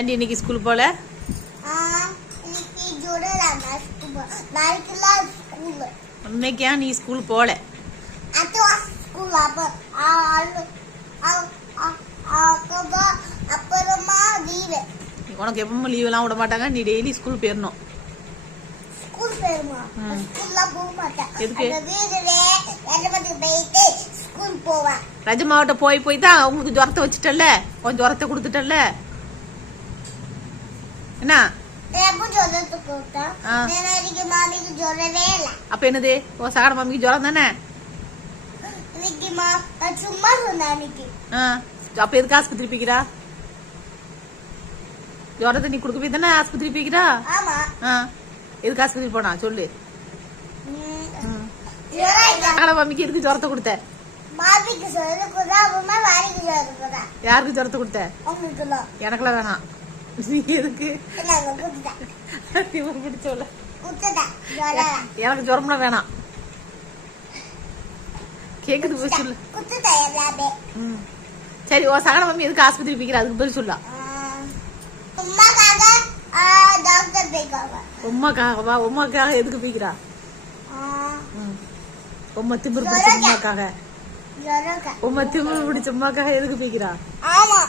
ஏன்டி இன்னைக்கு ஸ்கூல் போல? இன்னைக்கு நீ ஸ்கூல் போல? அது ஸ்கூல் அப்ப ஆ, ஆளு- ஆ, ஆ, அப்பமா அப்புறமா லீவு உனக்கு எப்பவும் லீவெல்லாம் விட மாட்டாங்க. நீ டெய்லி ஸ்கூல் போயிடணும் ஸ்கூல் போயிருமா. ஸ்கூல்லாம் போக மாட்டேன். எதுக்கு? ஸ்கூல் போவேன். ரஜமாவட்ட போய் போய் தான் அவங்களுக்கு ஜுரத்தை வச்சுட்டல்ல கொஞ்சம் ஜுரத்தை கொடுத்துட்டல்ல இல்லை. அப்ப என்னது? ஓ சகட மம்மிக்கு ஜுரம் தானே? சும்மா அப்ப எதுக்கு ஆஸ்பத்திரி போய்க்கிறா? ஜுரத்தை நீ கொடுக்க போய் தானே ஆஸ்பத்திரி போய்க்கிறா? எதுக்கு ஆஸ்பத்திரி போனா? சொல்லு. ம். ம். ஜுரம் இல்லை. சகட மம்மிக்கு எதுக்கு ஜுரத்தை கொடுத்த? மாமிக்கு யாருக்கு ஜுரத்தை கொடுத்த? எனக்குலாம் வேணாம் நீ எதுக்கு இவன் பிடிச்சோல எனக்கு ஜுரம்லாம் வேணாம். கேக்குது போய் சொல்லு. சரி ஓ சகல மம்மி எதுக்கு ஆஸ்பத்திரி போய்க்கிற? அதுக்கு பதில் சொல்லலாம் உமாக்காகவா உமாக்காக எதுக்கு போய்க்கிறா? ம். உம்மா திமிரு பிடிச்ச உமாக்காக உம்மா திமிரு பிடிச்ச உமாக்காக எதுக்கு போய்க்கிறா? ஆமா.